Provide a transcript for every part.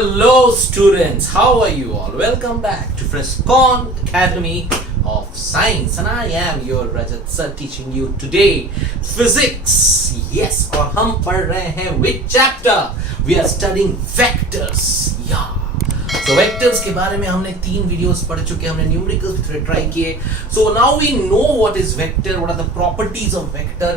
Hello students, how are you all? Welcome back to Frescon Academy of Science and I am your Rajat sir teaching you today physics. Yes, और हम पढ़ रहे हैं which chapter? We are studying vectors. Yeah. So vectors के बारे में हमने 3 videos पढ़ चुके हैं, हमने न्यूमेरिकल्स ट्राई किए. So now we know what is vector, what are the properties of vector,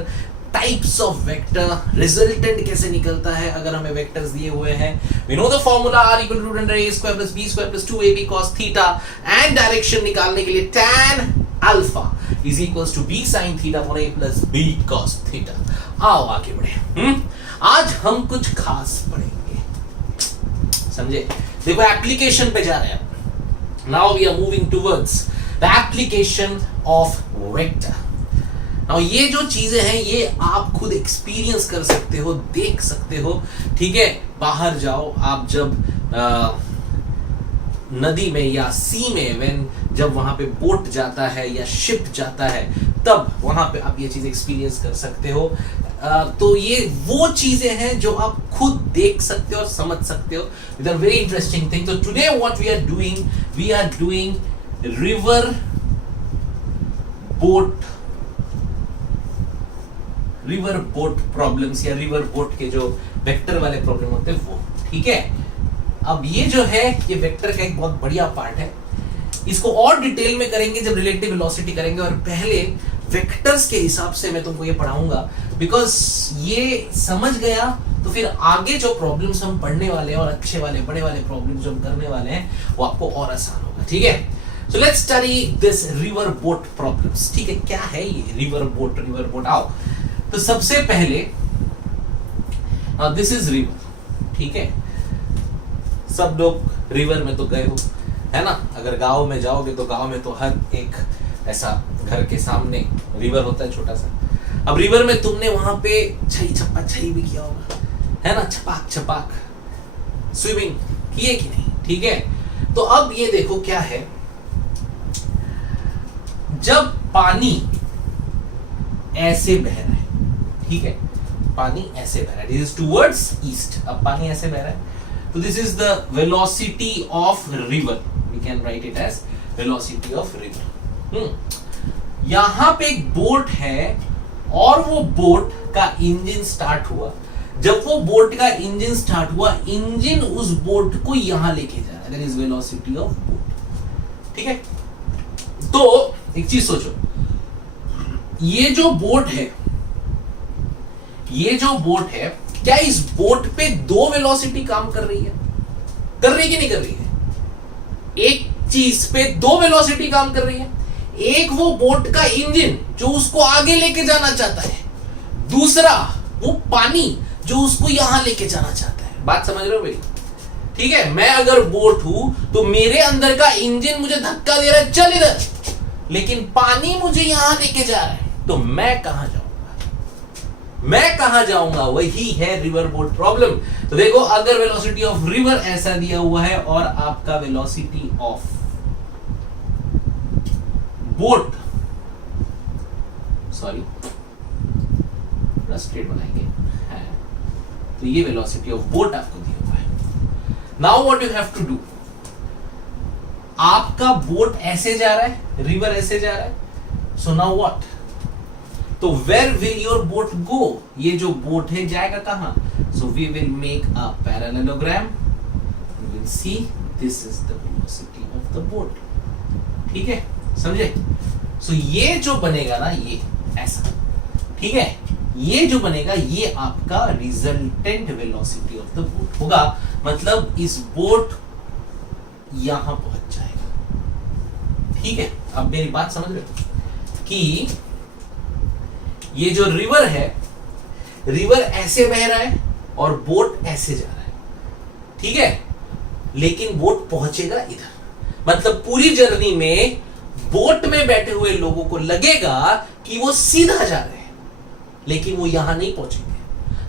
types of vector, resultant कैसे निकलता है अगर हमें वेक्टर्स दिए हुए हैं. We know the formula r equal to √a square plus b square plus 2ab cos theta and direction निकालने के लिए tan alpha is equals to b sin theta upon a plus b cos theta. आओ आगे बढ़े. आज हम कुछ खास पढ़ेंगे, समझे. देखो एप्लीकेशन पे जा रहे हैं. Now we are moving towards the application of vector. Now, ये जो चीजें हैं ये आप खुद एक्सपीरियंस कर सकते हो, देख सकते हो. ठीक है, बाहर जाओ आप, जब नदी में या सी में जब वहां पे बोट जाता है या शिप जाता है, तब वहां पे आप ये चीज एक्सपीरियंस कर सकते हो. तो ये वो चीजें हैं जो आप खुद देख सकते हो और समझ सकते हो. It are very interesting thing. तो today what we are doing river boat problems या रिवर बोट के जो वेक्टर वाले प्रॉब्लम होते हैं वो. ठीक है, अब ये जो है ये वेक्टर का एक बहुत बढ़िया पार्ट है. इसको और डिटेल में करेंगे जब रिलेटिव वेलोसिटी करेंगे, और पहले वेक्टर्स के हिसाब से मैं तुमको ये पढ़ाऊंगा. बिकॉज ये समझ गया तो फिर आगे जो प्रॉब्लम्स हम पढ़ने वाले हैं और अच्छे वाले बड़े वाले प्रॉब्लम्स जो हम करने वाले हैं वो आपको और आसान होगा. ठीक है, so let's study this river boat problems. ठीक है, क्या है ये रिवर बोट. आओ, तो सबसे पहले दिस इज रिवर. ठीक है, सब लोग रिवर में तो गए हो, है ना. अगर गांव में जाओगे तो गांव में तो हर एक ऐसा घर के सामने रिवर होता है छोटा सा. अब रिवर में तुमने वहां पे छई भी किया होगा, है ना. छपाक स्विमिंग किए कि नहीं. ठीक है, तो अब ये देखो क्या है. जब पानी ऐसे बह रहा है, ठीक है, पानी ऐसे बह रहा है, दिस इज टुवर्ड्स ईस्ट. अब पानी ऐसे बह रहा है, तो this is the velocity of river. We can write it as velocity of river. यहां पे एक बोट है और वो बोट का इंजन स्टार्ट हुआ. जब वो बोट का इंजन स्टार्ट हुआ, इंजन उस बोट को यहां लेके जा रहा है, that is velocity of boat. ठीक है, तो एक चीज सोचो, ये जो बोट है, क्या इस बोट पे 2 वेलोसिटी काम कर रही है कि नहीं कर रही है. एक चीज पे 2 वेलोसिटी काम कर रही है. एक वो बोट का इंजन जो उसको आगे लेके जाना चाहता है, दूसरा वो पानी जो उसको यहां लेके जाना चाहता है. बात समझ रहे हो भाई. ठीक है, मैं अगर बोट हूं तो मेरे अंदर का इंजन मुझे धक्का दे रहा है, चल इधर, लेकिन पानी मुझे यहां लेके जा रहा है. तो मैं कहां जाऊंगा, वही है रिवर बोट प्रॉब्लम. तो देखो, अगर वेलोसिटी ऑफ रिवर ऐसा दिया हुआ है और आपका velocity of boat, sorry straight बनाएंगे, तो ये वेलोसिटी ऑफ बोट आपको दिया हुआ है. Now what you have to do, आपका बोट ऐसे जा रहा है, रिवर ऐसे जा रहा है. सो नाउ व्हाट, तो where will your boat go. ये जो बोट है जाएगा कहां. So we will make a parallelogram. We will see this is the velocity of the boat. ठीक है, समझे. सो ये जो बनेगा ना, ये ऐसा, ठीक है, ये जो बनेगा ये आपका resultant velocity of the boat होगा. मतलब इस बोट यहां पहुंच जाएगा. ठीक है, अब मेरी बात समझ रहे हो कि ये जो रिवर है, रिवर ऐसे बह रहा है और बोट ऐसे जा रहा है. ठीक है, लेकिन बोट पहुंचेगा इधर. मतलब पूरी जर्नी में बोट में बैठे हुए लोगों को लगेगा कि वो सीधा जा रहे हैं, लेकिन वो यहां नहीं पहुंचेंगे,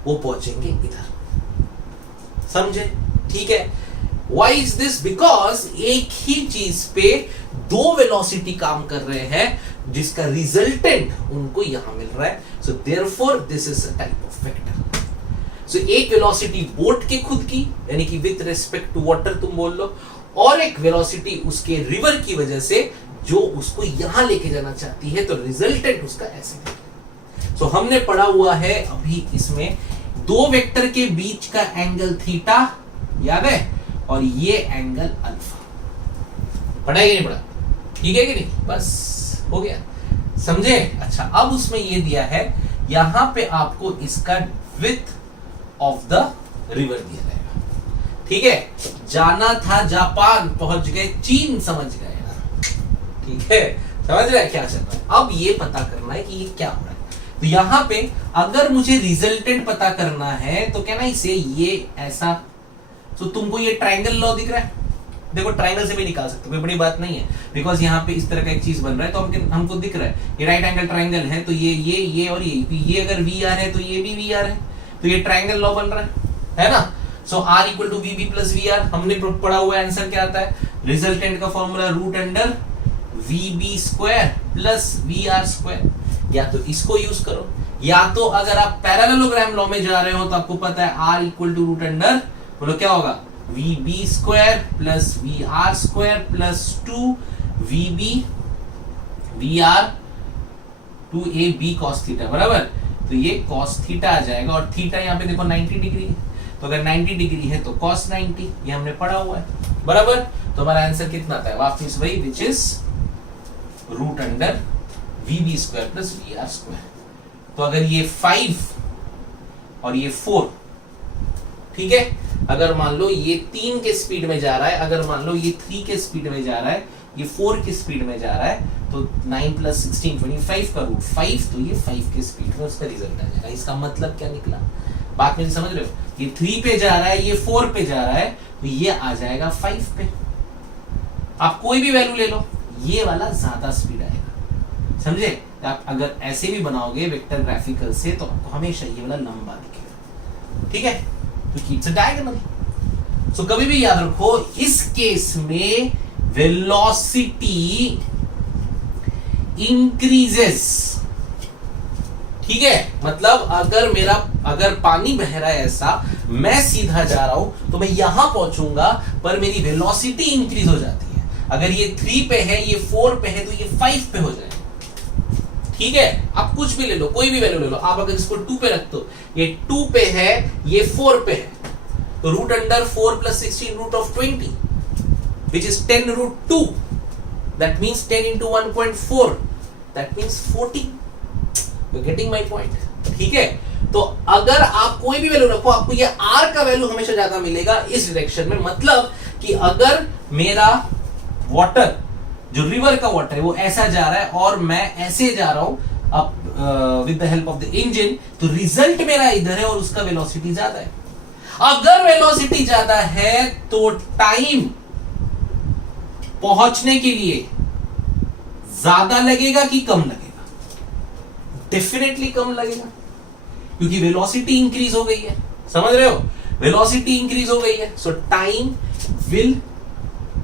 वो पहुंचेंगे इधर. समझे. ठीक है, Why is this? Because एक ही चीज पे 2 वेलोसिटी काम कर रहे हैं, जिसका रिजल्टेंट उनको यहां मिल रहा है. So therefore this is a type of vector. सो एक वेलोसिटी बोट की खुद की, यानी कि विद रिस्पेक्ट टू वाटर तुम बोल लो, और एक वेलोसिटी उसके रिवर की वजह से जो उसको यहां लेके जाना चाहती है, तो रिजल्टेंट उसका ऐसे है। सो हमने पढ़ा हुआ है अभी इसमें दो वेक्टर के बीच का एंगल थीटा याद है, और ये एंगल अल्फा। पढ़ा है कि नहीं पढ़ा? ठीक है कि नहीं? बस हो गया, समझे? अच्छा, अब उसमें ये दिया है यहां पे आपको इसका विड्थ ऑफ द रिवर दिया जाएगा। ठीक है, जाना था जापान, पहुंच गए चीन, समझ गए यार। ठीक है, समझ रहे हैं क्या चल रहा है? अब ये पता करना है कि ये क्या हो रहा है। तो यहां पे अगर मुझे रिजल्टेंट पता करना है तो क्या ना, इसे ये ऐसा, तो तुमको ये ट्रायंगल लॉ दिख रहा है, देखो ट्रायंगल से भी निकाल सकते हो, कोई बड़ी बात नहीं है, बिकॉज यहाँ पे इस तरह का एक चीज बन रहा है, तो हमको दिख रहा है ये राइट एंगल ट्रायंगल है, तो ये और ये अगर वी आर है तो ये भी वी आर है, तो ये ट्रायंगल लॉ बन रहा है ना। So R equal to V B plus V R, हमने पढ़ा हुआ आंसर क्या आता है, रिजल्टेंट का formula root under V B square plus V R square. या तो इसको यूज करो, या तो अगर आप पैरेललोग्राम लॉ में जा रहे हो तो आपको पता है R equal to root under, बोलो क्या होगा, V B square plus V R square plus 2 V B V R 2 ab cos theta, बराबर। तो ये cos थीटा आ जाएगा, और थीटा यहाँ पे देखो 90 डिग्री है, तो अगर 90 डिग्री है तो cos 90, ये हमने पढ़ा हुआ है, बराबर। तो हमारा आंसर कितना आता है वापस वही, which is root under V B square plus V R square. तो अगर ये 5 और ये 4, ठीक है, अगर मान लो ये 3 के स्पीड में जा रहा है, अगर मान लो ये 3 के स्पीड में जा रहा है, ये 4 के स्पीड में जा रहा है, तो 9 + 16 25 का रूट 5, तो ये 5 के स्पीड में उसका रिजल्ट आ जाएगा। इसका मतलब क्या निकला, बात में समझ रहे हो? ये 3 पे जा रहा है, ये 4 पे जा रहा है, तो ये आ जाएगा 5 पे। आप कोई भी वैल्यू ले लो, ये वाला ज्यादा स्पीड आएगा, समझे? आप अगर ऐसे भी बनाओगे वेक्टर ग्राफिकल से, तो आपको हमेशा ये वाला लंबा दिखेगा, ठीक है? तो कीप्स अ डायगोनल। सो कभी भी याद रखो, इस केस में वेलोसिटी इंक्रीजेस, ठीक है? मतलब अगर पानी बह रहा है ऐसा, मैं सीधा जा रहा हूं तो मैं यहां पहुंचूंगा, पर मेरी वेलोसिटी इंक्रीज हो जाती है। अगर ये 3 पे है, ये 4 पे है, तो ये 5 पे हो जाएगा, ठीक है? आप कुछ भी ले लो, कोई भी वैल्यू ले लो। आप अगर इसको 2 पे रख दो, ये 2 पे है, ये 4 पे है, तो root under 4 + 16 root of 20, which is 10 root 2, that means 10 into 1.4, that means 40. You're getting my point, ठीक है? तो अगर आप कोई भी वैल्यू रखो, आपको ये r का वैल्यू हमेशा ज्यादा मिलेगा इस डायरेक्शन में। मतलब कि अगर मेरा वाटर, जो रिवर का वाटर है, वो ऐसा जा रहा है और मैं ऐसे जा रहा हूं अब with the help of the engine, तो रिजल्ट मेरा इधर है और उसका वेलोसिटी ज्यादा है। अगर वेलोसिटी ज्यादा है तो टाइम पहुंचने के लिए ज्यादा लगेगा कि कम लगेगा? डेफिनेटली कम लगेगा, क्योंकि वेलोसिटी इंक्रीज हो गई है, समझ रहे हो? वेलोसिटी इंक्रीज हो गई है, so time will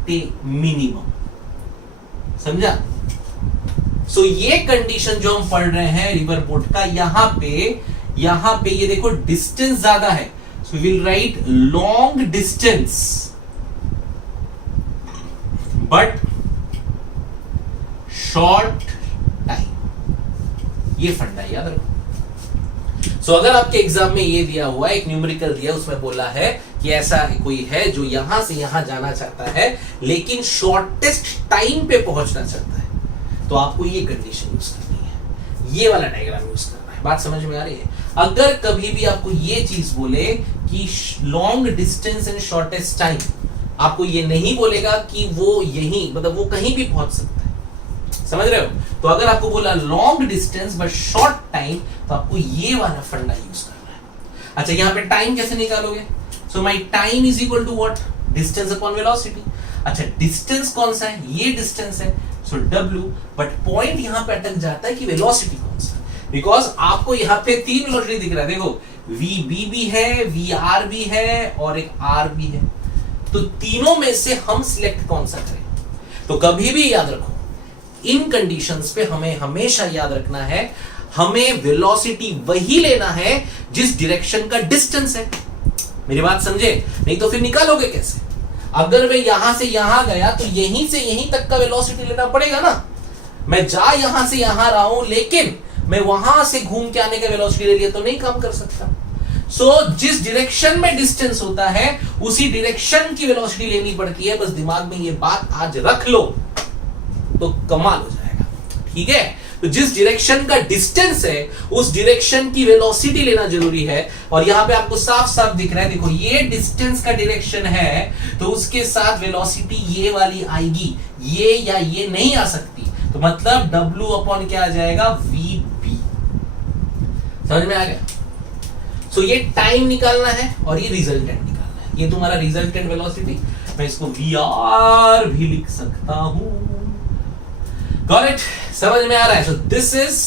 take minimum, समझा? सो ये कंडीशन जो हम पढ़ रहे हैं रिवर बोट का, यहां पे ये देखो डिस्टेंस ज्यादा है, so we will write long distance but short time, ये फंडा याद रखो। सो अगर आपके एग्जाम में ये दिया हुआ है, एक न्यूमेरिकल दिया, उसमें बोला है कि ऐसा कोई है जो यहां से यहां जाना चाहता है लेकिन शॉर्टेस्ट टाइम पे पहुंचना चाहता है, तो आपको ये कंडीशन यूज करनी है, ये वाला डायग्राम यूज करना है। बात समझ में आ रही है? अगर कभी भी आपको ये चीज बोले कि long distance and shortest time, आपको ये नहीं बोलेगा कि वो यहीं, मतलब वो कहीं भी पहुंच सकता है, समझ रहे हो? तो अगर आपको बोला long distance but short time, तो आपको ये वाला फंडा यूज करना है। अच्छा, यहां पे टाइम कैसे निकालोगे? So my time is equal to what, distance upon velocity. अच्छा, डिस्टेंस कौन सा है? ये डिस्टेंस है, सो w, बट पॉइंट यहां पे अटक जाता है कि वेलोसिटी कौन सा है, बिकॉज आपको यहां पे 3 वेलोसिटी दिख रहा है, देखो vb भी है, vr भी है और एक r भी है, तो तीनों में से हम सिलेक्ट कौन सा करें? तो कभी भी याद रखो, इन कंडीशंस पे हमें हमेशा याद रखना है, हमें वेलोसिटी वही लेना है जिस डायरेक्शन का डिस्टेंस है। मेरी बात समझे? नहीं तो फिर निकालोगे कैसे? अगर मैं यहां से यहां गया तो यहीं से यहीं तक का वेलोसिटी लेना पड़ेगा ना। मैं जा यहां से यहां रहा हूं, लेकिन मैं वहां से घूम के आने का वेलोसिटी ले लिया तो नहीं काम कर सकता। जिस डायरेक्शन में डिस्टेंस होता है उसी डायरेक्शन की वेलोसिटी लेनी पड़ती है। बस दिमाग में ये बात आज रख लो तो कमाल हो जाएगा। ठीक है, तो जिस डायरेक्शन का डिस्टेंस है उस डायरेक्शन की वेलोसिटी लेना जरूरी है। और यहां पे आपको साफ साफ दिख रहा है, देखो ये डिस्टेंस का डायरेक्शन है तो उसके साथ वेलोसिटी ये वाली आएगी, ये या ये नहीं आ सकती। तो मतलब W अपॉन क्या आ जाएगा? VB। समझ में आ गया? ये टाइम निकालना है और ये रिजल्टेंट निकालना है। ये तुम्हारा रिजल्टेंट वेलोसिटी, मैं इसको VR भी लिख सकता हूं। Got it? समझ में आ रहा है? So this is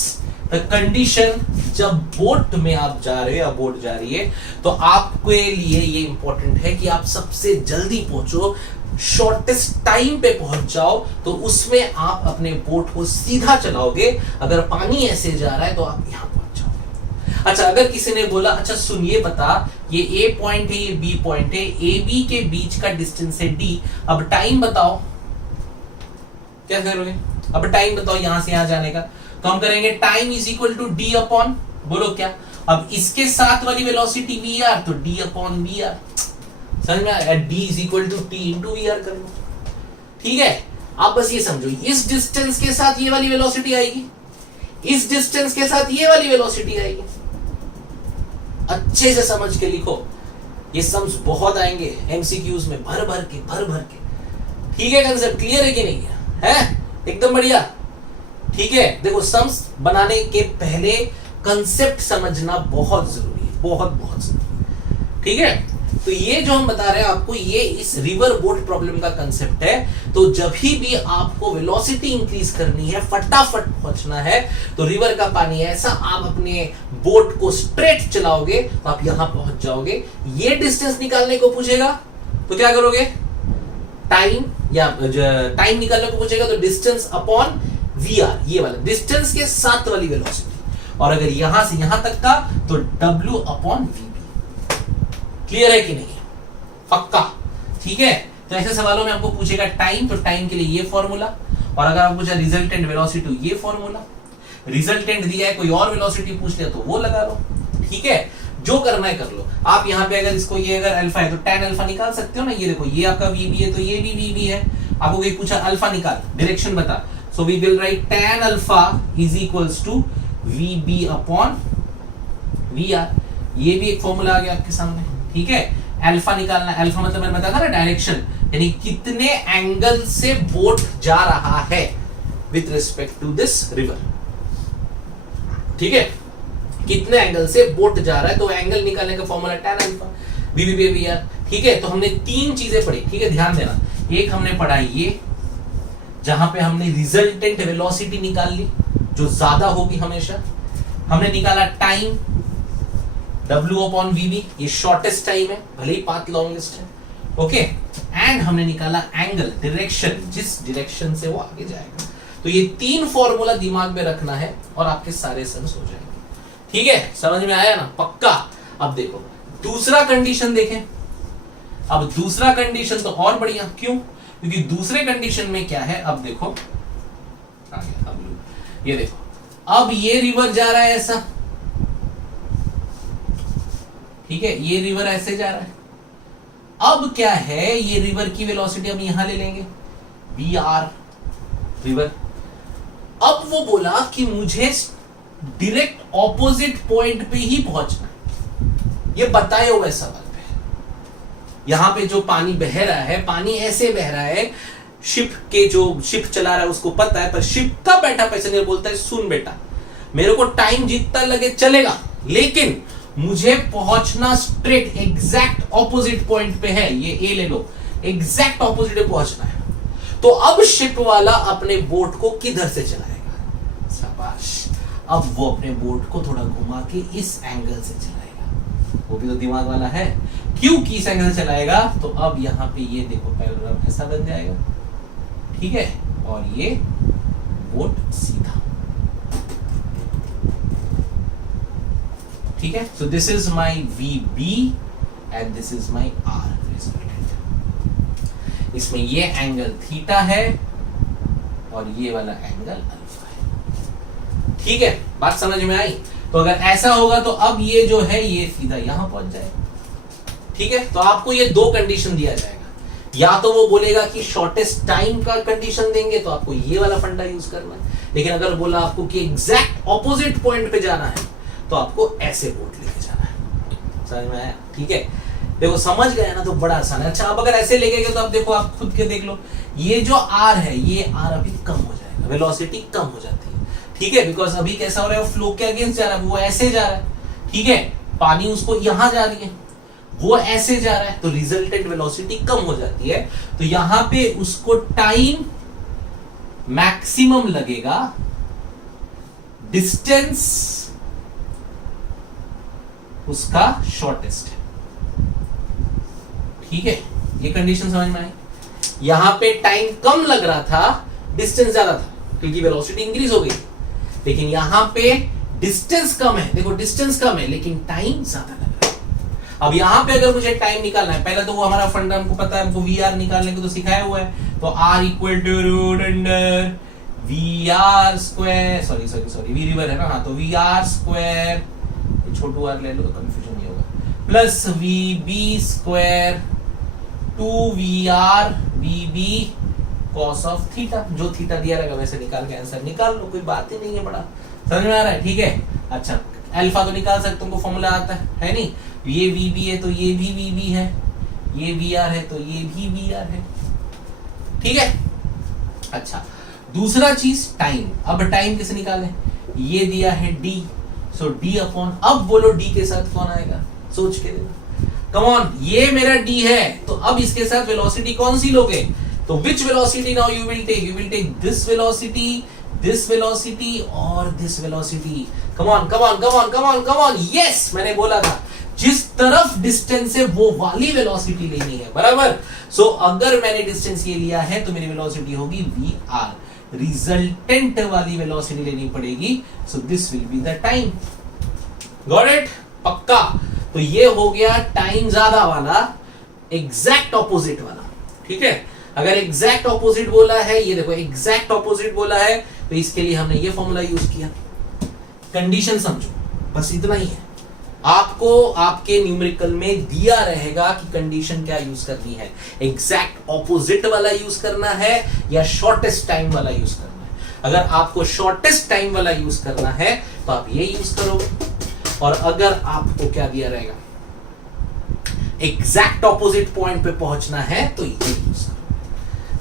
the condition जब बोट में आप जा रहे हो या बोट जा रही है तो आपके लिए ये इंपॉर्टेंट है कि आप सबसे जल्दी पहुंचो, शॉर्टेस्ट टाइम पे पहुंच जाओ। तो उसमें आप अपने बोट को सीधा चलाओगे। अगर पानी ऐसे जा रहा है तो आप यहां पहुंच जाओगे। अच्छा, अगर किसी ने बोला अच्छा सुन ये बता, ये A पॉइंट है, ये B पॉइंट है, AB के बीच का डिस्टेंस है D, अब टाइम बताओ, क्या करोगे? अब टाइम बताओ यहां से यहां जाने का। तो हम करेंगे time is equal to D upon, बोलो क्या? अब इसके साथ वाली वेलोसिटी VR, तो D अपॉन VR। समझ में आया? D is equal to T into VR कर लो। ठीक है, आप बस ये समझो, इस डिस्टेंस के साथ ये वाली वेलोसिटी आएगी, इस डिस्टेंस के साथ ये वाली वेलोसिटी आएगी। अच्छे से समझ के लिखो, ये सम्स बहुत आएंगे MCQs में, भर भर के। ठीक है, कंसेप्ट क्लियर है कि नहीं है? एकदम बढ़िया। ठीक है, देखो सम्स बनाने के पहले कंसेप्ट समझना बहुत जरूरी है, बहुत जरूरी। ठीक है, तो ये जो हम बता रहे हैं आपको, ये इस रिवर बोट प्रॉब्लम का कंसेप्ट है। तो जब भी आपको वेलोसिटी इंक्रीज करनी है, फटाफट पहुंचना है, तो रिवर का पानी ऐसा आप अपने बोट को स्ट्रेट चलाओगे तो आप यहां पहुंच जाओगे। ये डिस्टेंस निकालने को पूछेगा तो क्या करोगे? टाइम या टाइम निकालने को पूछेगा तो डिस्टेंस अपॉन VR, ये वाला डिस्टेंस के साथ वाली वेलोसिटी। और अगर यहां से यहां तक का तो W अपॉन VB। क्लियर है कि नहीं? पक्का? ठीक है, तो ऐसे सवालों में आपको पूछेगा टाइम, तो टाइम के लिए ये फॉर्मूला, और अगर आपको पूछा रिजल्टेंट वेलोसिटी, ये फॉर्मूला। रिजल्टेंट दिया है, कोई और वेलोसिटी पूछ लिया तो वो लगा लो। ठीक है, जो करना है कर लो। आप यहाँ पे अगर इसको ये अगर अल्फा है तो tan अल्फा निकाल सकते हो ना। ये देखो, ये आपका VB है तो ये भी VB है। आपको कोई पूछा अल्फा निकाल, डायरेक्शन बता, so we will write tan alpha is equals to VB upon VR। ये भी एक फॉर्मूला आ गया आपके सामने। ठीक है, अल्फा निकालना, अल्फा मतलब मैंने बताया था ना डायरेक्शन, यानी कितने एंगल से बोट जा रहा है with respect to this river. ठीक है, कितने एंगल से बोट जा रहा है, तो एंगल निकालने का फॉर्मूला tan अल्फा VB पे VR। ठीक है, तो हमने तीन चीजें पढ़ी। ठीक है, ध्यान देना। एक हमने पढ़ा ये, जहां पे हमने रिजल्टेंट वेलोसिटी निकाल ली जो ज्यादा होगी हमेशा। हमने निकाला टाइम W अपॉन VB, ये शॉर्टेस्ट टाइम है, भले ही पाथ लॉन्गेस्ट है। ओके, एंड हमने निकाला एंगल, डायरेक्शन, जिस डायरेक्शन से वो आगे जाएगा। तो ये तीन फॉर्मूला दिमाग में रखना है और आपके सारे सम्स हो जाएंगे। ठीक है, समझ में आया ना? पक्का। अब देखो दूसरा कंडीशन देखें। अब दूसरा कंडीशन तो और बढ़िया, क्यों? क्योंकि दूसरे कंडीशन में क्या है, अब देखो आ गया, अब ये देखो, अब ये रिवर जा रहा है ऐसा। ठीक है, ये रिवर ऐसे जा रहा है। अब क्या है, ये रिवर की वेलोसिटी हम यहां ले लेंगे VR रिवर। अब वो बोला कि मुझे डायरेक्ट ऑपोजिट पॉइंट पे ही पहुंचना है। ये बताए हुए सवाल पे, यहां पे जो पानी बह रहा है, पानी ऐसे बह रहा है, शिप के जो शिप चला रहा है उसको पता है, पर शिप का बैठा पैसेंजर बोलता है सुन बेटा, मेरे को टाइम जितना लगे चलेगा, लेकिन मुझे पहुंचना स्ट्रेट एग्जैक्ट ऑपोजिट पॉइंट पे है। ये A ले लो, एग्जैक्ट ऑपोजिट पे पहुंचना है। तो अब शिप वाला अपने बोट को किधर से चलाएगा? शाबाश। अब वो अपने बोट को थोड़ा घुमा के इस एंगल से चलाएगा। वो भी तो दिमाग वाला है। क्योंकि इस एंगल से चलाएगा तो अब यहाँ पे ये देखो पैरेलल ऐसा बन जाएगा। ठीक है, और ये बोट सीधा। ठीक है, so this is my VB and this is my R resultant. इसमें ये एंगल थीटा है और ये वाला एंगल अल्फा है। ठीक है, बात समझ में आई? तो अगर ऐसा होगा तो अब ये जो है ये सीधा यहां पहुंच जाएगा। ठीक है, तो आपको ये दो कंडीशन दिया जाएगा, या तो वो बोलेगा कि शॉर्टेस्ट टाइम का कंडीशन देंगे तो आपको ये वाला फंडा यूज करना है, लेकिन अगर बोला आपको कि एग्जैक्ट ऑपोजिट पॉइंट पे जाना है तो आपको ऐसे कोट लेके जाना है। समझ में आया? ठीक है, देखो समझ गए ना, तो बड़ा आसान है। अच्छा, अब अगर ऐसे लेके गए तो आप देखो, आप खुद के देख लो, ये जो R है ये R अभी कम हो जाएगा, वेलोसिटी कम हो जाती है। ठीक है, बिकॉज अभी कैसा हो रहा है, फ्लो के अगेंस्ट जा रहा है, वो ऐसे जा रहा है। ठीक है, पानी उसको यहां जा रही है, वो ऐसे जा रहा है, तो रिजल्टेंट वेलोसिटी कम हो जाती है। तो यहां पे उसको टाइम मैक्सिमम लगेगा, डिस्टेंस उसका शॉर्टेस्ट है। ठीक है, ये कंडीशन समझ में आई? यहां पे टाइम कम लग रहा था, डिस्टेंस ज्यादा था, क्योंकि वेलोसिटी इंक्रीज हो गई। लेकिन यहां पे डिस्टेंस कम है, देखो डिस्टेंस कम है लेकिन टाइम ज्यादा लग रहा है। अब यहां पे अगर मुझे टाइम निकालना है, पहले तो वो हमारा फंडा हमको पता है, हमको VR निकालने को तो सिखाया हुआ है, तो R equal to root under VR square, sorry V river है ना, हाँ, तो VR स्क्वायर, छोटू R ले लो तो कंफ्यूजन नहीं होगा, plus VB square 2VR VB cos of theta, जो थीटा दिया रहेगा वैसे निकाल के आंसर निकाल लो, कोई बात ही नहीं है, बड़ा समझ में आ रहा है? ठीक है, अच्छा, अल्फा तो निकाल सकते, तुमको फॉर्मूला आता है नहीं? ये VB है तो ये भी VB है, ये VR है तो ये भी VR है। ठीक है, अच्छा, दूसरा चीज टाइम। अब टाइम कैसे निकालें? ये दिया है D, सो D अपॉन, अब बोलो D के साथ कौन आएगा, सोच के देखो, कम ऑन, ये मेरा D है, तो अब इसके साथ वेलोसिटी कौन सी लोगे? तो which velocity now you will take? You will take this velocity और this velocity. Come on, yes, मैंने बोला था जिस तरफ डिस्टेंस है वो वाली वेलोसिटी लेनी है, बराबर। सो अगर मैंने डिस्टेंस ये लिया है तो मेरी वेलोसिटी होगी VR, रिजल्टेंट वाली वेलोसिटी लेनी पड़ेगी, so this will be the time. Got it? पक्का? तो ये हो गया टाइम ज्यादा वाला, एग्जैक्ट ऑपोजिट वाला। ठीक है, अगर एग्जैक्ट ऑपोजिट बोला है, ये देखो एग्जैक्ट ऑपोजिट बोला है, तो इसके लिए हमने ये फॉर्मूला यूज किया। कंडीशन समझो, बस इतना ही है। आपको आपके न्यूमेरिकल में दिया रहेगा कि कंडीशन क्या यूज करनी है, एग्जैक्ट ऑपोजिट वाला यूज करना है या शॉर्टेस्ट टाइम वाला यूज करना है। अगर आपको शॉर्टेस्ट टाइम वाला यूज करना है तो आप ये यूज करोगे, और अगर आपको क्या दिया रहेगा, एग्जैक्ट ऑपोजिट पॉइंट पे पहुंचना है तो ये यूज करो।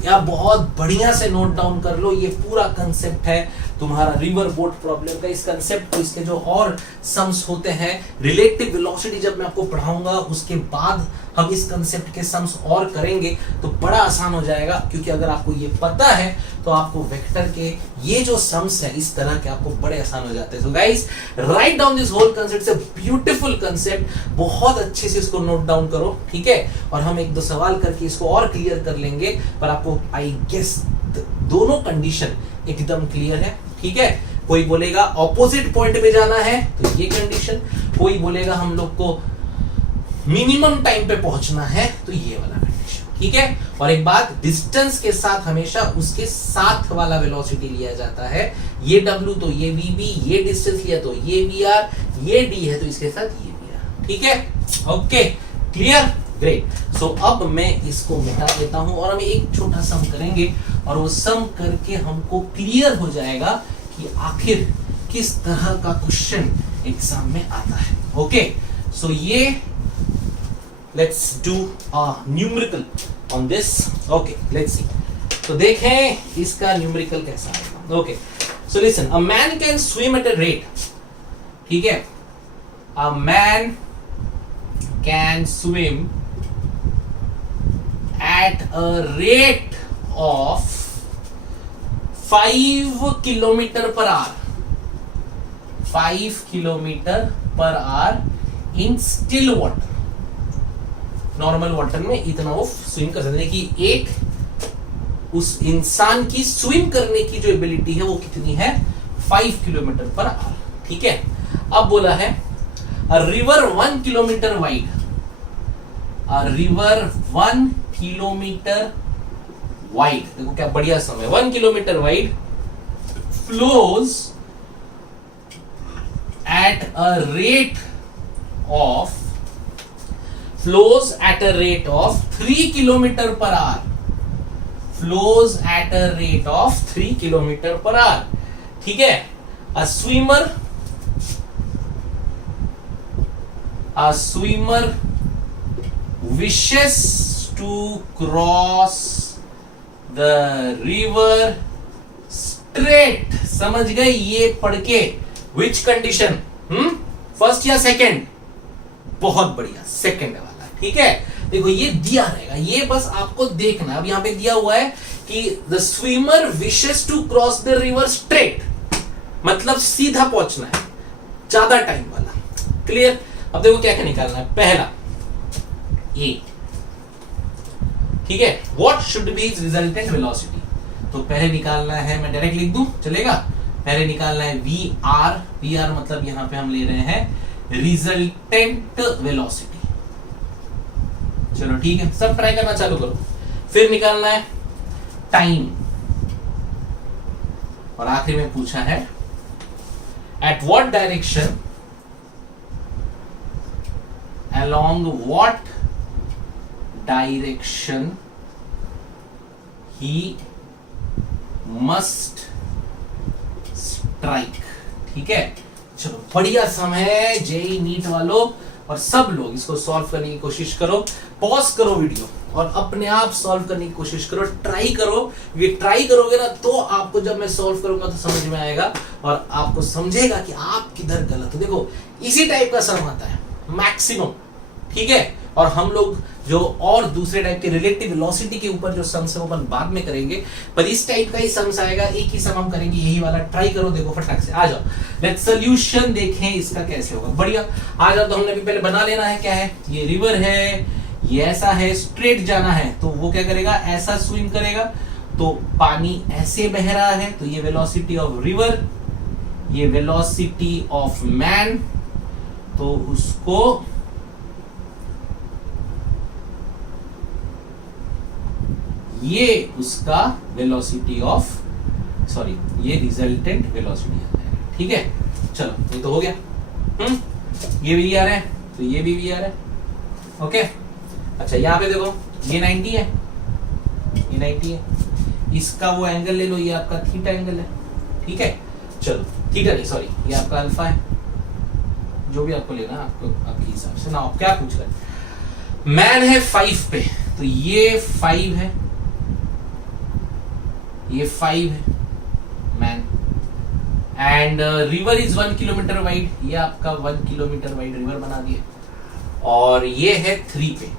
या बहुत बढ़िया से नोट डाउन कर लो, ये पूरा कंसेप्ट है तुम्हारा रिवर बोट प्रॉब्लम का। इस कंसेप्ट को, इसके जो और सम्स होते हैं, रिलेटिव वेलोसिटी जब मैं आपको पढ़ाऊंगा उसके बाद हम इस कंसेप्ट के सम्स और करेंगे तो बड़ा आसान हो जाएगा, क्योंकि अगर आपको ये पता है तो आपको वेक्टर के ये जो सम्स है इस तरह के आपको बड़े आसान हो जाते हैं। So guys, write down this whole concept, it's a beautiful concept, बहुत अच्छे से इसको नोट डाउन करो। ठीक है, और हम एक दो सवाल करके इसको और क्लियर कर लेंगे, पर आपको आई गेस दोनों कंडीशन एकदम क्लियर है। ठीक है, कोई बोलेगा ऑपोजिट पॉइंट पे जाना है तो ये कंडीशन, कोई बोलेगा हम लोग को मिनिमम टाइम पे पहुंचना है तो ये वाला कंडीशन। ठीक है, और एक बात, डिस्टेंस के साथ हमेशा उसके साथ वाला वेलोसिटी लिया जाता है। ये W तो ये VB, ये डिस्टेंस लिया तो ये VR, ये D है तो इसके साथ ये VR। ठीक है, ओके, क्लियर, ग्रेट। सो अब मैं इसको मिटा देता हूं और हम एक छोटा सम करेंगे, और वो सम करके हमको क्लियर हो जाएगा कि आखिर किस तरह का क्वेश्चन एग्जाम में आता है। ओके, सो ये let's do a numerical on this. Okay, let's see, तो देखें इसका न्यूमेरिकल कैसा आएगा। Okay, so listen, a man can swim at a rate, ठीक है, a man can swim at a rate of 5 kilometer per hour, 5 kilometer per hour in still water। Normal water में इतना वो स्विम कर सकते हैं कि एक उस इंसान की स्विम करने की जो एबिलिटी है वो कितनी है, 5 किलोमीटर पर आवर। ठीक है, अब बोला है a river 1 kilometre wide, a river 1 kilometre wide, देखो क्या बढ़िया समय, 1 kilometre wide flows at a rate of 3 kilometer per hour, flows at a rate of 3 kilometer per hour. ठीक है, a swimmer wishes to cross the river straight, समझ गए ये पढ़ के, विच कंडीशन, फर्स्ट या सेकंड, बहुत बढ़िया सेकंड वाला, ठीक है। देखो ये दिया रहेगा, ये बस आपको देखना। अब यहां पे दिया हुआ है कि the swimmer wishes to cross the river straight, मतलब सीधा पहुंचना है, ज्यादा टाइम वाला, क्लियर। अब देखो क्या क्या निकालना है, पहला ए, ठीक है, what should be resultant velocity, तो पहले निकालना है, मैं डायरेक्ट लिख दूं चलेगा, पहले निकालना है वी आर, मतलब यहां पे हम ले रहे हैं रिजल्टेंट वेलोसिटी। चलो ठीक है, सब ट्राई करना चालू करो। फिर निकालना है टाइम, और आखिर में पूछा है at what direction, along what direction he must strike, ठीक है। चलो बढ़िया समय जेई नीट वालों, और सब लोग इसको सॉल्व करने की कोशिश करो, पॉज करो वीडियो और अपने आप सॉल्व करने की कोशिश करो, ट्राई करो। ये ट्राई करोगे ना तो आपको जब मैं सॉल्व करूंगा तो समझ में आएगा और आपको समझेगा कि आप किधर गलत हो। देखो इसी टाइप का सम आता है मैक्सिमम, ठीक है। और हम लोग जो और दूसरे टाइप के रिलेटिव वेलोसिटी के ऊपर जो सम्स है वो अपन बाद में करेंगे, पर इस टाइप का ही सम्स आएगा, एक ही सम हम करेंगे, यही वाला। ट्राई करो, देखो फटाक से आ जाओ, लेट्स सॉल्यूशन देखें इसका कैसे होगा। बढ़िया आ जाओ। तो हमने भी पहले बना लेना है, क्या है, ये रिवर है, ये ऐसा है, स्ट्रेट जाना है तो वो क्या करेगा, ऐसा स्विम करेगा, तो पानी ऐसे बह रहा है, तो ये वेलोसिटी ऑफ रिवर, ये वेलोसिटी ऑफ मैन, तो उसको ये उसका वेलोसिटी ऑफ, सॉरी ये रिजल्टेंट वेलोसिटी आ जाएगा, ठीक है। चलो ये तो हो गया, ये भी आ रहा है तो ये भी आ रहा है, ओके। अच्छा यहाँ पे देखो ये 90 है, ये 90 है, इसका वो एंगल ले लो, ये आपका थीटा एंगल है, ठीक है। चलो थीटा नहीं, सॉरी ये आपका अल्फा है, जो भी आपको लेना आपको आपके हिसाब से ना। आप क्या पूछ रहे, मैन है 5 पे, तो ये 5 है, ये 5 है man, and river is 1 kilometre wide, ये आपका 1 किलोमीटर वाइड रिवर बना दिया, और ये है 3 पे।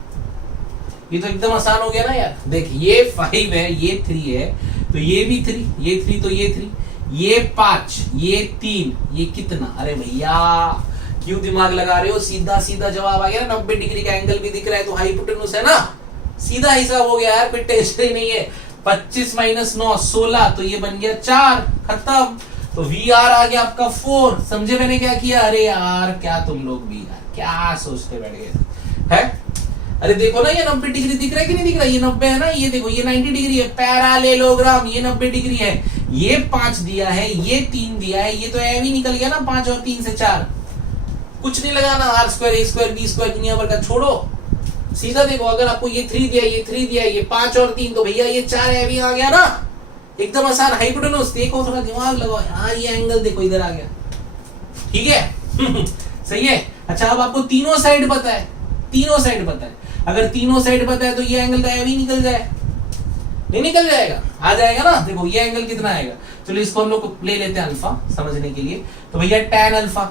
ये तो एकदम आसान हो गया ना यार। देख ये 5 है, ये 3 है, तो ये भी 3, ये 3 तो ये 3, ये 5, ये 3, ये कितना, अरे भैया क्यों दिमाग लगा रहे हो, सीधा सीधा जवाब आ गया। 90 डिग्री का एंगल भी दिख रहा है तो हाइपोटेन्यूज है ना, सीधा हिसाब हो गया यार, कोई टेंशन ही नहीं है। 25 - 9 16, तो ये बन गया 4, खत्म। तो वी आर आ गया आपका 4। समझे मैंने क्या किया, अरे यार क्या तुम लोग भी यार क्या सोचते बैठ गए है। अरे देखो ना ये 90 डिग्री दिख रहा है कि नहीं दिख रहा है, ये 90 है ना, ये देखो ये 90 डिग्री है, पैरालेलोग्राम, ये 90 डिग्री है, ये 5 दिया है, ये 3 दिया है, ये तो ऐवी निकल गया ना, 5 और 3 से 4, कुछ नहीं लगाना, R square A square B square दुनिया भर का छोड़ो, सीधा देखो। अगर आपको ये 3 दिया, ये 3 दिया, ये 5 और 3, तो भैया ये 4 ऐवी आ गया ना, एकदम आसान। हाइपोटेन्यूज देखो, थोड़ा दिमाग लगाओ, हाँ ये एंगल देखो इधर आ गया, ठीक है। सही है। अच्छा अब आपको तीनों साइड पता है, तीनों साइड पता है, अगर तीनों साइड पता है तो ये एंगल तो ऐवी निकल जाए, नहीं निकल जाएगा, आ जाएगा ना। देखो ये एंगल कितना आएगा, चलो इसको हम लोग ले लेते हैं अल्फा समझने के लिए, तो भैया tan अल्फा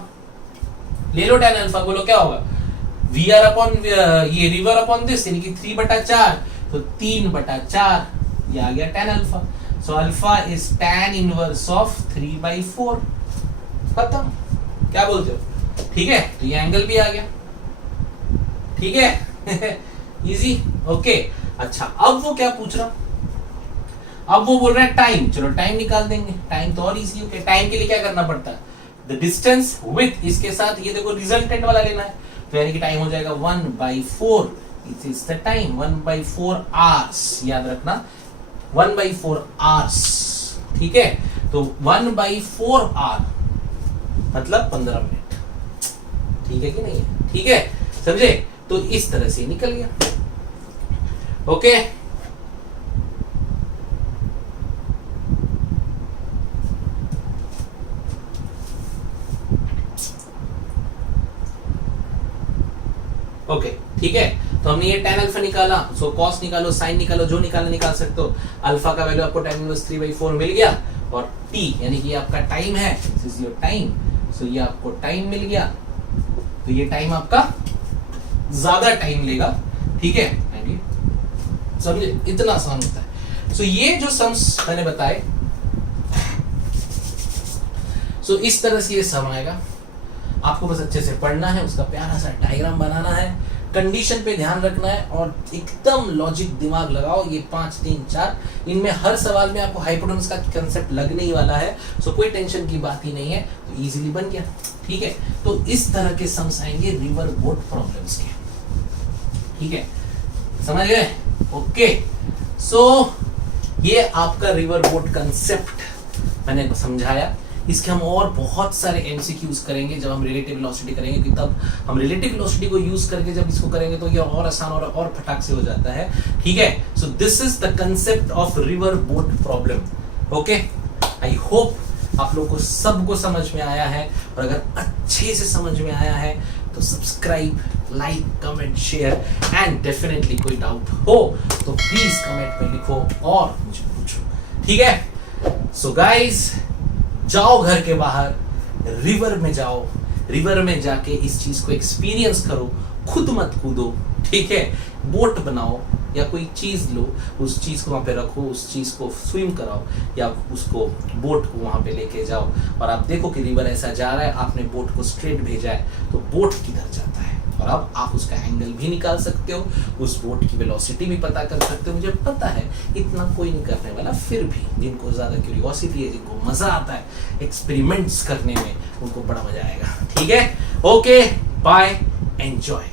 ले लो, tan अल्फा बोलो क्या होगा, वी आर अपॉन ये रिवर अपॉन दिस, यानी कि 3/4, तो 3/4 ये आ गया tan alpha. So alpha is tan inverse of 3/4, खत्म। क्या बोलते हो, ठीक है। तो ये एंगल भी आ गया, ठीक है। Easy, okay. अच्छा अब वो क्या पूछ रहा, अब वो बोल रहा है टाइम, चलो टाइम निकाल देंगे, टाइम तो और इजी। ओके टाइम के लिए क्या करना पड़ता है, द डिस्टेंस विथ इसके साथ ये देखो रिजल्टेंट वाला लेना है, तो यानी कि टाइम हो जाएगा 1/4, it is the time 1/4 hours, याद रखना 1/4 आवर्स, ठीक है। तो 1/4 आवर मतलब 15 मिनट, ठीक है कि नहीं है, ठीक है, समझे। तो इस तरह से निकल गया, ओके। ओके, ठीक है। तो हमने ये tan अल्फा निकाला, सो cos निकालो, sin निकालो, जो निकालना निकाल सकते हो। अल्फा का वैल्यू आपको tan इनवर्स 3/4 मिल गया, और t यानी कि आपका टाइम है, दिस इज योर टाइम, सो ये आपको टाइम मिल गया। तो ये टाइम आपका ज्यादा टाइम लेगा, ठीक है, समझे, इतना आसान होता है। सो ये जो सम्स मैंने बताए, सो इस तरह से ये सम आएगा। आपको बस अच्छे से पढ़ना है, उसका प्यारा सा डायग्राम बनाना है, कंडीशन पे ध्यान रखना है, और एकदम लॉजिक दिमाग लगाओ। ये 5 3 4, इनमें हर सवाल में आपको हाइपोटेन्यूस का कंसेप्ट लगने ही वाला है, सो कोई टेंशन की बात ही नहीं है, तो इजीली बन गया, ठीक है। तो इस तरह के सम्स आएंगे रिवर बोट प्रॉब्लम्स के, ठीक है, समझ गए, ओके। सो ये आपका रिवर बोट कंसेप्ट मैंने समझाया। इसके हम और बहुत सारे एमसीक्यूज करेंगे जब हम रिलेटिव वेलोसिटी करेंगे, कि तब हम रिलेटिव वेलोसिटी को यूज करके जब इसको करेंगे तो ये और आसान और फटाक से हो जाता है, ठीक है। So this is the concept of river boat problem, okay. I hope आप लोगों को सबको समझ में आया है, और अगर अच्छे से समझ में आया है तो subscribe, like, comment, share, and definitely कोई डाउट हो तो प्लीज कमेंट में लिखो और मुझे पूछो, ठीक है। सो गाइज, जाओ घर के बाहर, रिवर में जाओ, रिवर में जाके इस चीज को एक्सपीरियंस करो, खुद मत कूदो, ठीक है। बोट बनाओ या कोई चीज लो, उस चीज को वहां पे रखो, उस चीज को स्विम कराओ, या उसको बोट को वहां पे लेके जाओ, और आप देखो कि रिवर ऐसा जा रहा है, आपने बोट को स्ट्रेट भेजा है, तो बोट किधर जाता है, और अब आप उसका एंगल भी निकाल सकते हो, उस बोट की वेलोसिटी भी पता कर सकते हो। मुझे पता है इतना कोई नहीं करने वाला, फिर भी जिनको ज्यादा क्यूरियोसिटी है, जिनको मजा आता है एक्सपेरिमेंट्स करने में, उनको बड़ा मजा आएगा, ठीक है। Okay, bye, enjoy.